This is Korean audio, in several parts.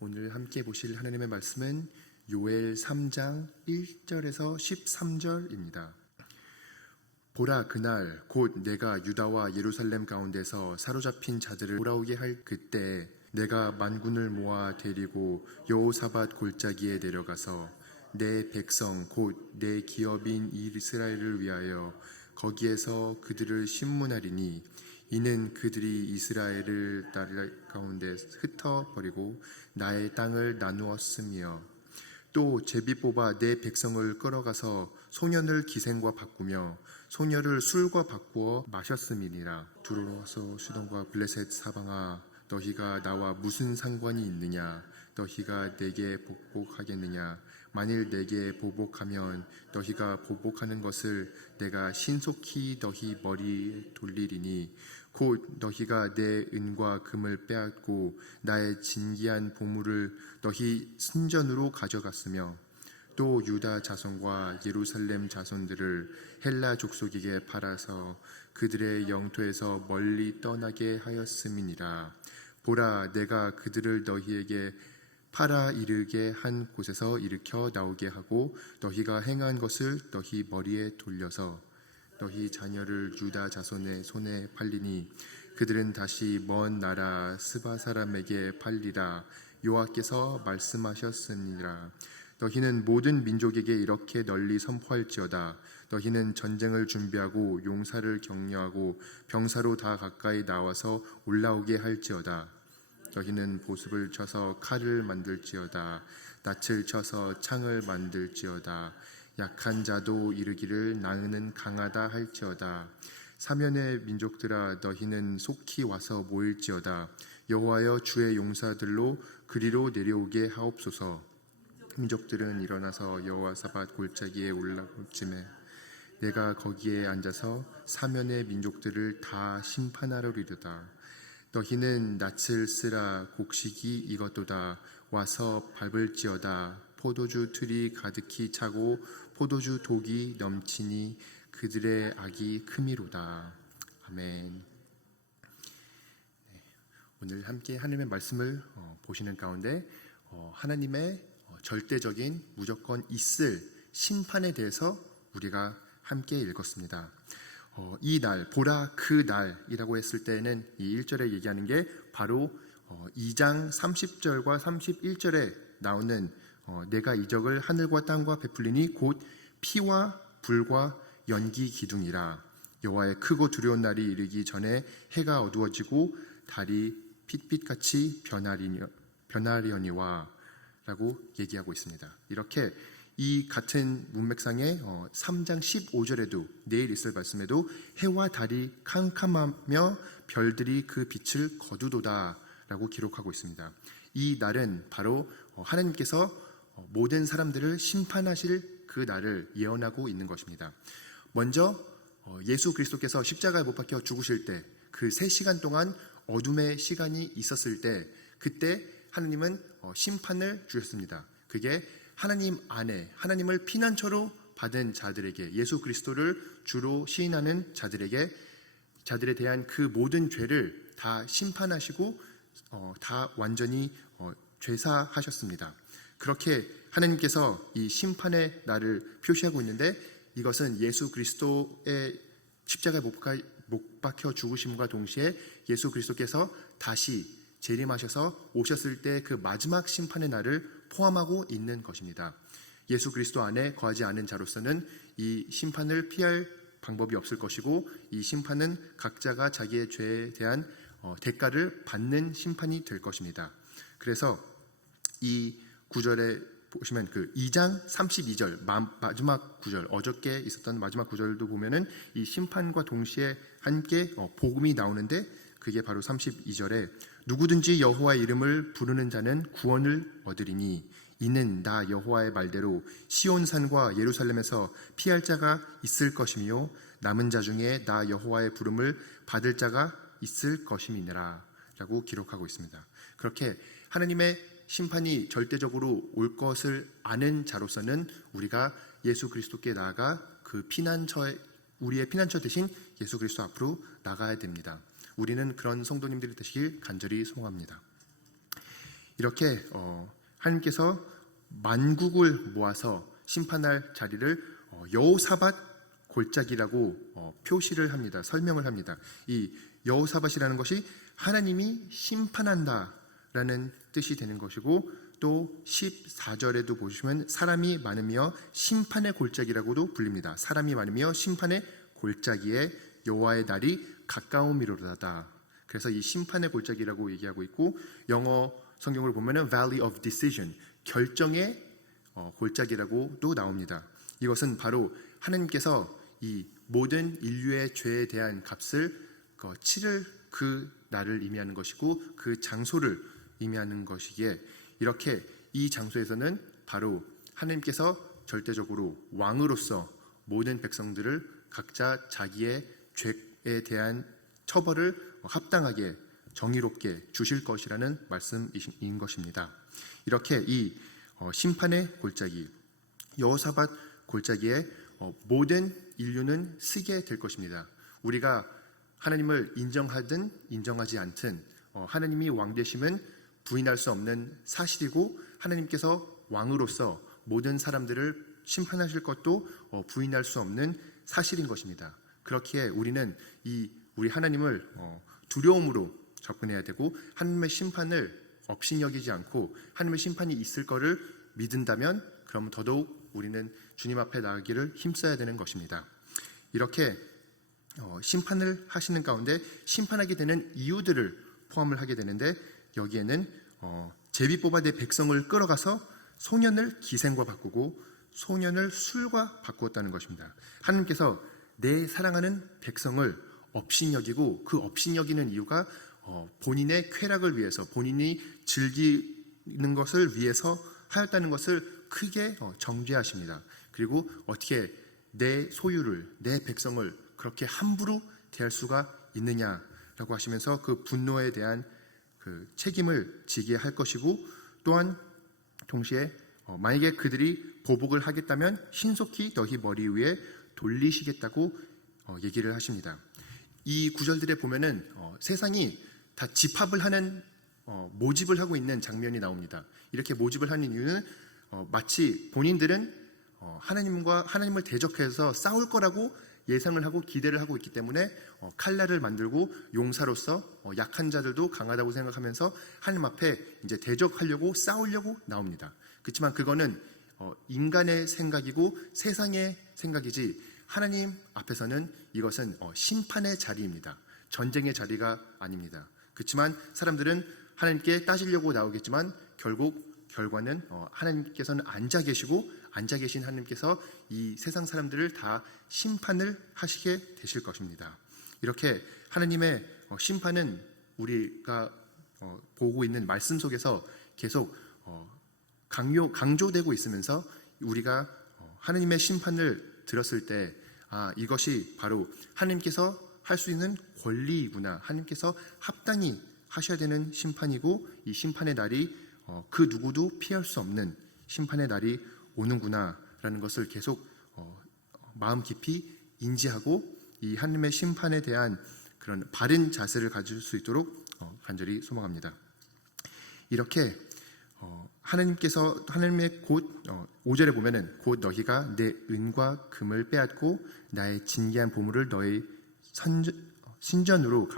오늘 함께 보실 하나님의 말씀은 요엘 3장 1절에서 13절입니다. 보라, 그날 곧 내가 유다와 예루살렘 가운데서 사로잡힌 자들을 돌아오게 할 그때 내가 만군을 모아 데리고 여호사밧 골짜기에 내려가서 내 백성 곧 내 기업인 이스라엘을 위하여 거기에서 그들을 심문하리니 이는 그들이 이스라엘을 나라 가운데 흩어버리고 나의 땅을 나누었으며 또 제비 뽑아 내 백성을 끌어가서 소년을 기생과 바꾸며 소녀를 술과 바꾸어 마셨음이니라. 두로와서 수돈과 블레셋 사방아, 너희가 나와 무슨 상관이 있느냐? 너희가 내게 보복하겠느냐? 만일 내게 보복하면 너희가 보복하는 것을 내가 신속히 너희 머리에 돌리리니 곧 너희가 내 은과 금을 빼앗고 나의 진귀한 보물을 너희 순전으로 가져갔으며 또 유다 자손과 예루살렘 자손들을 헬라 족속에게 팔아서 그들의 영토에서 멀리 떠나게 하였음이니라. 보라, 내가 그들을 너희에게 팔아 이르게 한 곳에서 일으켜 나오게 하고 너희가 행한 것을 너희 머리에 돌려서 너희 자녀를 유다 자손의 손에 팔리니 그들은 다시 먼 나라 스바 사람에게 팔리라. 여호와께서 말씀하셨으니라. 너희는 모든 민족에게 이렇게 널리 선포할지어다. 너희는 전쟁을 준비하고 용사를 격려하고 병사로 다 가까이 나와서 올라오게 할지어다. 너희는 보습을 쳐서 칼을 만들지어다. 낯을 쳐서 창을 만들지어다. 약한 자도 이르기를 나는 강하다 할지어다. 사면의 민족들아, 너희는 속히 와서 모일지어다. 여호와여, 주의 용사들로 그리로 내려오게 하옵소서. 민족들은 일어나서 여호사밧 골짜기에 올라올 쯤에 내가 거기에 앉아서 사면의 민족들을 다 심판하려리로다. 너희는 낯을 쓰라. 곡식이 익었도다. 와서 밟을지어다. 포도주 틀이 가득히 차고 포도주 독이 넘치니 그들의 악이 크미로다. 아멘. 오늘 함께 하나님의 말씀을 보시는 가운데 하나님의 절대적인 무조건 있을 심판에 대해서 우리가 함께 읽었습니다. 이 날, 보라 그 날이라고 했을 때는 이 1절에 얘기하는 게 바로 2장 30절과 31절에 나오는 내가 이적을 하늘과 땅과 베풀리니 곧 피와 불과 연기 기둥이라. 여호와의 크고 두려운 날이 이르기 전에 해가 어두워지고 달이 핏빛같이 변하려니와 라고 얘기하고 있습니다. 이렇게 이 같은 문맥상의 3장 15절에도 내일 있을 말씀에도 해와 달이 캄캄하며 별들이 그 빛을 거두도다 라고 기록하고 있습니다. 이 날은 바로 하나님께서 모든 사람들을 심판하실 그 날을 예언하고 있는 것입니다. 먼저 예수 그리스도께서 십자가에 못 박혀 죽으실 때 그 3시간 동안 어둠의 시간이 있었을 때 그때 하나님은 심판을 주셨습니다. 그게 하나님 안에 하나님을 피난처로 받은 자들에게, 예수 그리스도를 주로 시인하는 자들에 대한 그 모든 죄를 다 심판하시고 다 완전히 죄사하셨습니다. 그렇게 하나님께서 이 심판의 날을 표시하고 있는데 이것은 예수 그리스도의 십자가에 못 박혀 죽으심과 동시에 예수 그리스도께서 다시 재림하셔서 오셨을 때 그 마지막 심판의 날을 포함하고 있는 것입니다. 예수 그리스도 안에 거하지 않은 자로서는 이 심판을 피할 방법이 없을 것이고 이 심판은 각자가 자기의 죄에 대한 대가를 받는 심판이 될 것입니다. 그래서 이 구절에 보시면 그 2장 32절 마지막 구절, 어저께 있었던 마지막 구절도 보면은 이 심판과 동시에 함께 복음이 나오는데 그게 바로 32절에 누구든지 여호와의 이름을 부르는 자는 구원을 얻으리니 이는 나 여호와의 말대로 시온산과 예루살렘에서 피할 자가 있을 것이며 남은 자 중에 나 여호와의 부름을 받을 자가 있을 것임이니라 라고 기록하고 있습니다. 그렇게 하나님의 심판이 절대적으로 올 것을 아는 자로서는 우리가 예수 그리스도께 나아가 그 우리의 피난처 대신 예수 그리스도 앞으로 나가야 됩니다. 우리는 그런 성도님들이 되시길 간절히 소망합니다. 이렇게 하나님께서 만국을 모아서 심판할 자리를 여호사밧 골짜기라고 표시를 합니다. 설명을 합니다. 이 여호사밧이라는 것이 하나님이 심판한다라는 뜻이 되는 것이고, 또 14절에도 보시면 사람이 많으며 심판의 골짜기라고도 불립니다. 사람이 많으며 심판의 골짜기에 여호와의 날이 가까움이로다. 그래서 이 심판의 골짜기라고 얘기하고 있고, 영어 성경을 보면은 Valley of Decision, 결정의 골짜기라고도 나옵니다. 이것은 바로 하나님께서 이 모든 인류의 죄에 대한 값을 치를 그 날을 의미하는 것이고, 그 장소를 의미하는 것이기에, 이렇게 이 장소에서는 바로 하나님께서 절대적으로 왕으로서 모든 백성들을 각자 자기의 죄에 대한 처벌을 합당하게 정의롭게 주실 것이라는 말씀인 것입니다. 이렇게 이 심판의 골짜기, 여호사밧 골짜기에 모든 인류는 쓰게 될 것입니다. 우리가 하나님을 인정하든 인정하지 않든 하나님이 왕 되심은 부인할 수 없는 사실이고, 하나님께서 왕으로서 모든 사람들을 심판하실 것도 부인할 수 없는 사실인 것입니다. 그렇기에 우리는 우리 하나님을 두려움으로 접근해야 되고, 하나님의 심판을 업신여기지 않고 하나님의 심판이 있을 것을 믿는다면, 그러면 더더욱 우리는 주님 앞에 나가기를 힘써야 되는 것입니다. 이렇게 심판을 하시는 가운데 심판하게 되는 이유들을 포함을 하게 되는데, 여기에는 제비 뽑아 내 백성을 끌어가서 소년을 기생과 바꾸고 소년을 술과 바꾸었다는 것입니다. 하나님께서 내 사랑하는 백성을 업신여기고, 그 업신여기는 이유가 본인의 쾌락을 위해서, 본인이 즐기는 것을 위해서 하였다는 것을 크게 정죄하십니다. 그리고 어떻게 내 소유를, 내 백성을 그렇게 함부로 대할 수가 있느냐라고 하시면서 그 분노에 대한 그 책임을 지게 할 것이고, 또한 동시에 만약에 그들이 보복을 하겠다면 신속히 너희 머리 위에 돌리시겠다고 얘기를 하십니다. 이 구절들에 보면은 세상이 다 집합을 하는 모집을 하고 있는 장면이 나옵니다. 이렇게 모집을 하는 이유는 마치 본인들은 하나님을 대적해서 싸울 거라고 예상을 하고 기대를 하고 있기 때문에 칼날을 만들고 용사로서 약한 자들도 강하다고 생각하면서 하나님 앞에 이제 대적하려고 싸우려고 나옵니다. 그렇지만 그거는 인간의 생각이고 세상의 생각이지, 하나님 앞에서는 이것은 심판의 자리입니다. 전쟁의 자리가 아닙니다. 그렇지만 사람들은 하나님께 따지려고 나오겠지만 결과는 하나님께서는 앉아 계신 하나님께서 이 세상 사람들을 다 심판을 하시게 되실 것입니다. 이렇게 하나님의 심판은 우리가 보고 있는 말씀 속에서 계속 강조되고 있으면서, 우리가 하나님의 심판을 들었을 때 이것이 바로 하나님께서 할 수 있는 권리이구나, 하나님께서 합당히 하셔야 되는 심판이고, 이 심판의 날이 그 누구도 피할 수 없는 심판의 날이 오는구나 라는 것을 계속 마음 깊이 인지하고, 이 하나님의 심판에 대한 그런 바른 자세를 가질 수 있도록 간절히 소망합니다. 이렇게 하나님의 곧 5절에 보면은 곧 너희가 내 은과 금을 빼앗고 나의 진귀한 보물을 너희 신전으로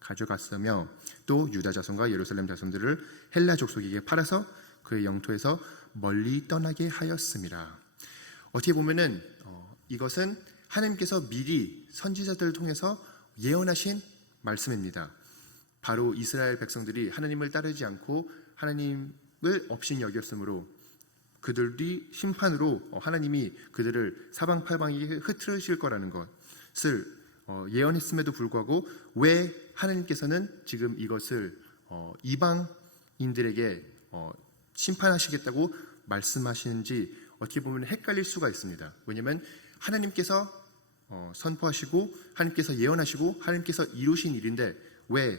가져갔으며, 또 유다 자손과 예루살렘 자손들을 헬라 족속에게 팔아서 그의 영토에서 멀리 떠나게 하였음이라. 어떻게 보면은 이것은 하나님께서 미리 선지자들을 통해서 예언하신 말씀입니다. 바로 이스라엘 백성들이 하나님을 따르지 않고 하나님을 업신여겼으므로 그들이 심판으로 하나님이 그들을 사방팔방에 흩트르실 거라는 것을 예언했음에도 불구하고, 왜 하나님께서는 지금 이것을 이방인들에게 심판하시겠다고 말씀하시는지 어떻게 보면 헷갈릴 수가 있습니다. 왜냐하면 하나님께서 선포하시고 하나님께서 예언하시고 하나님께서 이루신 일인데, 왜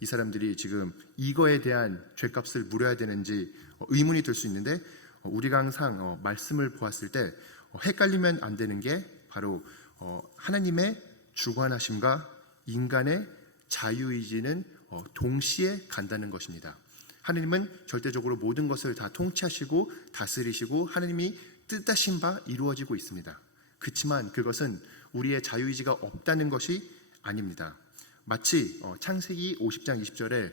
이 사람들이 지금 이거에 대한 죄값을 물어야 되는지 의문이 들 수 있는데, 우리가 항상 말씀을 보았을 때 헷갈리면 안 되는 게 바로 하나님의 주관하심과 인간의 자유의지는 동시에 간다는 것입니다. 하나님은 절대적으로 모든 것을 다 통치하시고 다스리시고 하나님이 뜻하신 바 이루어지고 있습니다. 그렇지만 그것은 우리의 자유의지가 없다는 것이 아닙니다. 마치 창세기 50장 20절에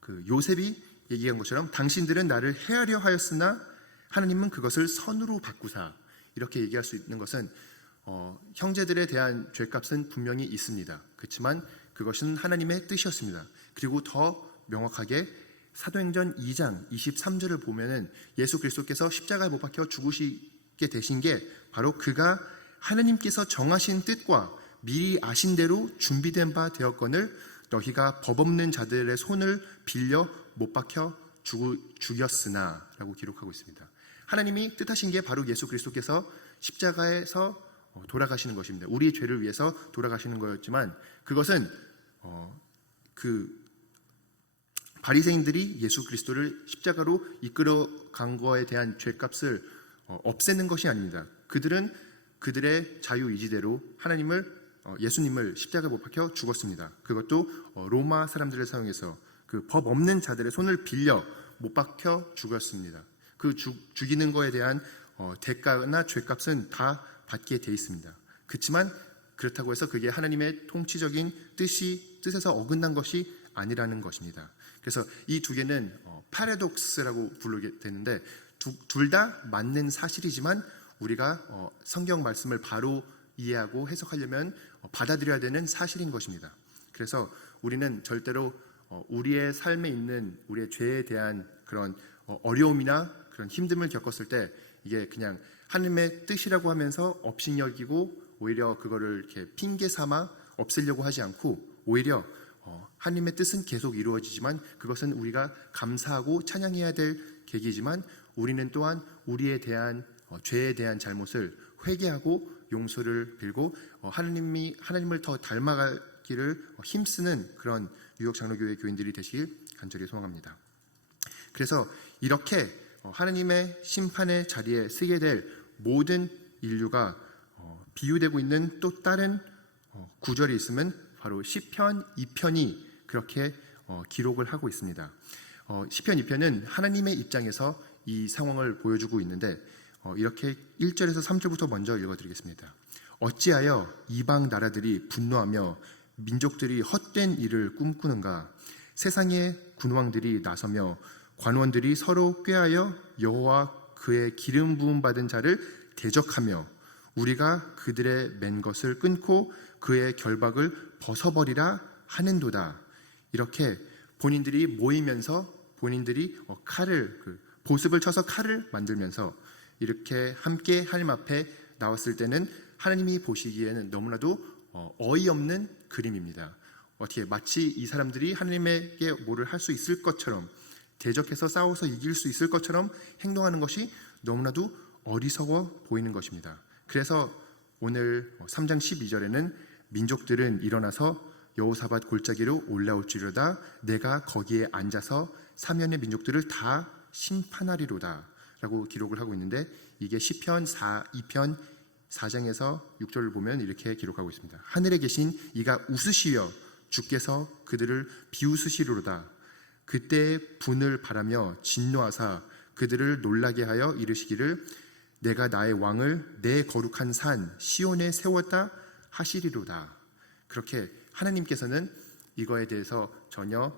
그 요셉이 얘기한 것처럼 당신들은 나를 해하려 하였으나 하나님은 그것을 선으로 바꾸사, 이렇게 얘기할 수 있는 것은 형제들에 대한 죄값은 분명히 있습니다. 그렇지만 그것은 하나님의 뜻이었습니다. 그리고 더 명확하게 사도행전 2장 23절을 보면은 예수 그리스도께서 십자가에 못 박혀 죽으시게 되신 게 바로 그가 하나님께서 정하신 뜻과 미리 아신 대로 준비된 바 되었거늘 너희가 법 없는 자들의 손을 빌려 못 박혀 죽였으나 라고 기록하고 있습니다. 하나님이 뜻하신 게 바로 예수 그리스도께서 십자가에서 돌아가시는 것입니다. 우리의 죄를 위해서 돌아가시는 거였지만 그것은 그 바리새인들이 예수 그리스도를 십자가로 이끌어 간 거에 대한 죄값을 없애는 것이 아닙니다. 그들은 그들의 자유의지대로 예수님을 십자가에 못 박혀 죽었습니다. 그것도 로마 사람들을 사용해서 그 법 없는 자들의 손을 빌려 못 박혀 죽었습니다. 그 죽이는 거에 대한 대가나 죄값은 다 받게 돼 있습니다. 그렇지만 그렇다고 해서 그게 하나님의 통치적인 뜻에서 어긋난 것이 아니라는 것입니다. 그래서 이 두 개는 파라독스라고 부르게 되는데 둘 다 맞는 사실이지만 우리가 성경 말씀을 바로 이해하고 해석하려면 받아들여야 되는 사실인 것입니다. 그래서 우리는 절대로 우리의 삶에 있는 우리의 죄에 대한 그런 어려움이나 그런 힘듦을 겪었을 때 이게 그냥 하나님의 뜻이라고 하면서 업신여기고 오히려 그거를 이렇게 핑계 삼아 없애려고 하지 않고 오히려 하나님의 뜻은 계속 이루어지지만 그것은 우리가 감사하고 찬양해야 될 계기지만 우리는 또한 우리에 대한 죄에 대한 잘못을 회개하고 용서를 빌고 하나님을 더 닮아가기를 힘쓰는 그런 뉴욕 장로교회 교인들이 되시길 간절히 소망합니다. 그래서 이렇게 하나님의 심판의 자리에 서게 될 모든 인류가 비유되고 있는 또 다른 구절이 있으면 바로 시편 2편이 그렇게 기록을 하고 있습니다. 시편 2편은 하나님의 입장에서 이 상황을 보여주고 있는데 이렇게 1절에서 3절부터 먼저 읽어드리겠습니다. 어찌하여 이방 나라들이 분노하며 민족들이 헛된 일을 꿈꾸는가? 세상의 군왕들이 나서며 관원들이 서로 꾀하여 여호와 그의 기름 부음 받은 자를 대적하며 우리가 그들의 맨 것을 끊고 그의 결박을 벗어버리라 하는도다. 이렇게 본인들이 모이면서 본인들이 보습을 쳐서 칼을 만들면서 이렇게 함께 하나님 앞에 나왔을 때는 하나님이 보시기에는 너무나도 어이없는 그림입니다. 어떻게 마치 이 사람들이 하나님에게 뭐를 할 수 있을 것처럼 대적해서 싸워서 이길 수 있을 것처럼 행동하는 것이 너무나도 어리석어 보이는 것입니다. 그래서 오늘 3장 12절에는 민족들은 일어나서 여호사밧 골짜기로 올라올지로다 내가 거기에 앉아서 사면의 민족들을 다 심판하리로다 라고 기록을 하고 있는데 이게 시편 2편 4장에서 6절을 보면 이렇게 기록하고 있습니다. 하늘에 계신 이가 웃으시며 주께서 그들을 비웃으시리로다. 그때 분을 바라며 진노하사 그들을 놀라게 하여 이르시기를 내가 나의 왕을 내 거룩한 산 시온에 세웠다 하시리로다. 그렇게 하나님께서는 이거에 대해서 전혀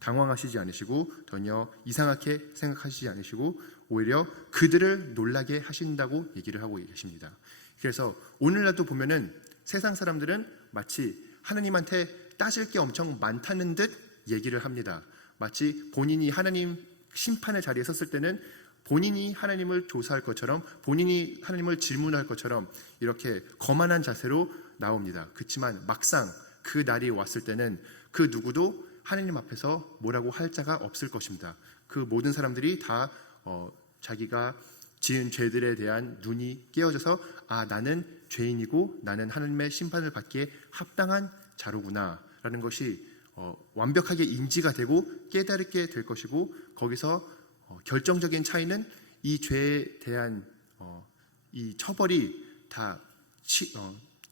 당황하시지 않으시고 전혀 이상하게 생각하시지 않으시고 오히려 그들을 놀라게 하신다고 얘기를 하고 계십니다. 그래서 오늘날도 보면은 세상 사람들은 마치 하나님한테 따질 게 엄청 많다는 듯 얘기를 합니다. 마치 본인이 하나님 심판의 자리에 섰을 때는 본인이 하나님을 조사할 것처럼 본인이 하나님을 질문할 것처럼 이렇게 거만한 자세로 나옵니다. 그렇지만 막상 그 날이 왔을 때는 그 누구도 하나님 앞에서 뭐라고 할 자가 없을 것입니다. 그 모든 사람들이 다 자기가 지은 죄들에 대한 눈이 깨어져서 나는 죄인이고 나는 하나님의 심판을 받기에 합당한 자로구나 라는 것이 완벽하게 인지가 되고 깨달게 될 것이고 거기서 결정적인 차이는 이 죄에 대한 이 처벌이 다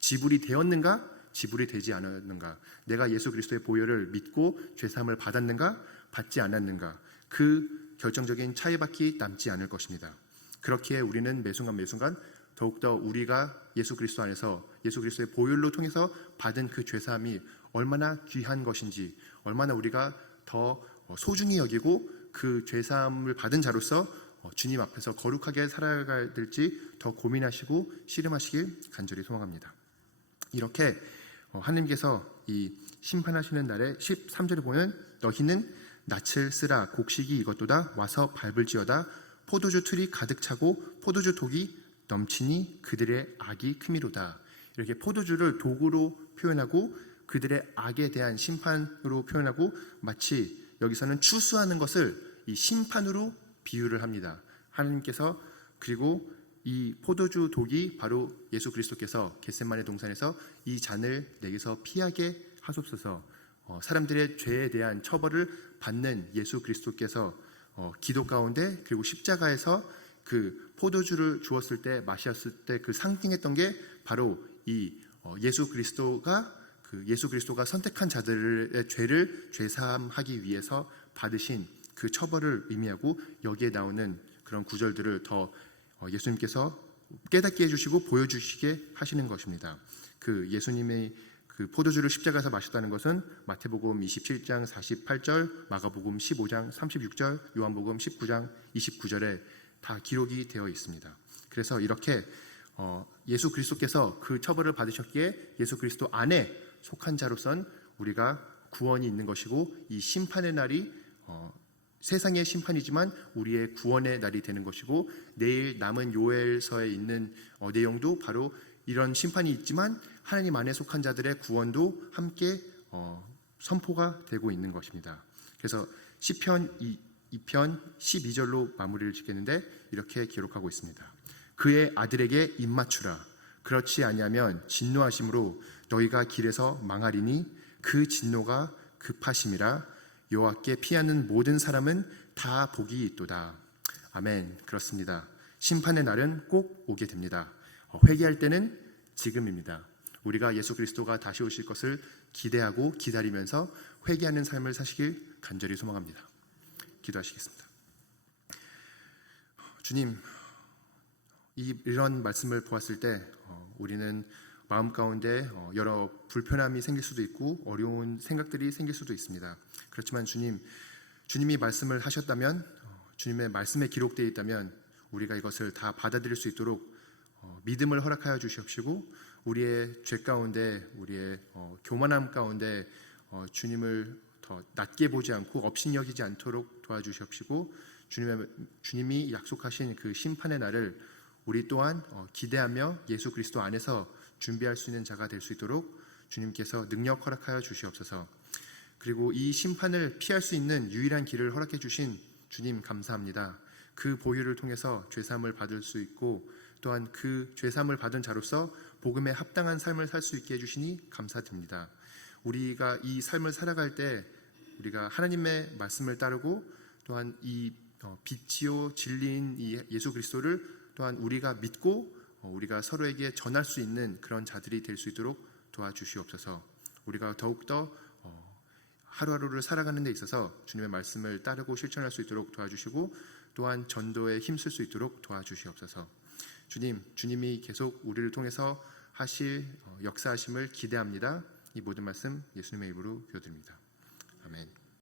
지불이 되었는가 지불이 되지 않았는가, 내가 예수 그리스도의 보혈을 믿고 죄사함을 받았는가 받지 않았는가, 그 결정적인 차이밖에 남지 않을 것입니다. 그렇기에 우리는 매순간 더욱더 우리가 예수 그리스도 안에서 예수 그리스도의 보혈로 통해서 받은 그 죄사함이 얼마나 귀한 것인지, 얼마나 우리가 더 소중히 여기고 그 죄사함을 받은 자로서 주님 앞에서 거룩하게 살아가야 될지 더 고민하시고 씨름하시길 간절히 소망합니다. 이렇게 하나님께서 이 심판하시는 날에 13절에 보면 너희는 낯을 쓰라 곡식이 익었도다 와서 밟을지어다 포도주 틀이 가득 차고 포도주 독이 넘치니 그들의 악이 크미로다. 이렇게 포도주를 독으로 표현하고 그들의 악에 대한 심판으로 표현하고 마치 여기서는 추수하는 것을 이 심판으로 비유를 합니다. 하나님께서 그리고 이 포도주 독이 바로 예수 그리스도께서 겟세마네 동산에서 이 잔을 내게서 피하게 하소서, 사람들의 죄에 대한 처벌을 받는 예수 그리스도께서 기도 가운데 그리고 십자가에서 그 포도주를 주었을 때 마셨을 때 그 상징했던 게 바로 이 예수 그리스도가 선택한 자들의 죄를 죄사함하기 위해서 받으신 그 처벌을 의미하고, 여기에 나오는 그런 구절들을 더 예수님께서 깨닫게 해주시고 보여주시게 하시는 것입니다. 그 예수님의 그 포도주를 십자가에서 마셨다는 것은 마태복음 27장 48절, 마가복음 15장 36절, 요한복음 19장 29절에 다 기록이 되어 있습니다. 그래서 이렇게 예수 그리스도께서 그 처벌을 받으셨기에 예수 그리스도 안에 속한 자로선 우리가 구원이 있는 것이고, 이 심판의 날이 세상의 심판이지만 우리의 구원의 날이 되는 것이고, 내일 남은 요엘서에 있는 내용도 바로 이런 심판이 있지만 하나님 안에 속한 자들의 구원도 함께 선포가 되고 있는 것입니다. 그래서 시편 2편 12절로 마무리를 짓겠는데 이렇게 기록하고 있습니다. 그의 아들에게 입맞추라. 그렇지 아니하면 진노하심으로 너희가 길에서 망하리니 그 진노가 급하심이라. 여호와께 피하는 모든 사람은 다 복이 있도다. 아멘. 그렇습니다. 심판의 날은 꼭 오게 됩니다. 회개할 때는 지금입니다. 우리가 예수 그리스도가 다시 오실 것을 기대하고 기다리면서 회개하는 삶을 사시길 간절히 소망합니다. 기도하시겠습니다. 주님, 이런 말씀을 보았을 때 우리는 마음 가운데 여러 불편함이 생길 수도 있고 어려운 생각들이 생길 수도 있습니다. 그렇지만 주님이 말씀을 하셨다면, 주님의 말씀에 기록되어 있다면 우리가 이것을 다 받아들일 수 있도록 믿음을 허락하여 주시옵시고, 우리의 죄 가운데, 우리의 교만함 가운데 주님을 더 낮게 보지 않고 업신여기지 않도록 도와주시옵시고, 주님이 약속하신 그 심판의 날을 우리 또한 기대하며 예수 그리스도 안에서 준비할 수 있는 자가 될 수 있도록 주님께서 능력 허락하여 주시옵소서. 그리고 이 심판을 피할 수 있는 유일한 길을 허락해 주신 주님 감사합니다. 그 보혈을 통해서 죄사함을 받을 수 있고, 또한 그 죄사함을 받은 자로서 복음에 합당한 삶을 살 수 있게 해주시니 감사드립니다. 우리가 이 삶을 살아갈 때 우리가 하나님의 말씀을 따르고, 또한 이 빛이요 진리인 이 예수 그리스도를 또한 우리가 믿고 우리가 서로에게 전할 수 있는 그런 자들이 될 수 있도록 도와주시옵소서. 우리가 더욱더 하루하루를 살아가는 데 있어서 주님의 말씀을 따르고 실천할 수 있도록 도와주시고, 또한 전도에 힘쓸 수 있도록 도와주시옵소서. 주님이 계속 우리를 통해서 하실 역사하심을 기대합니다. 이 모든 말씀 예수님의 이름으로 기도드립니다. 아멘.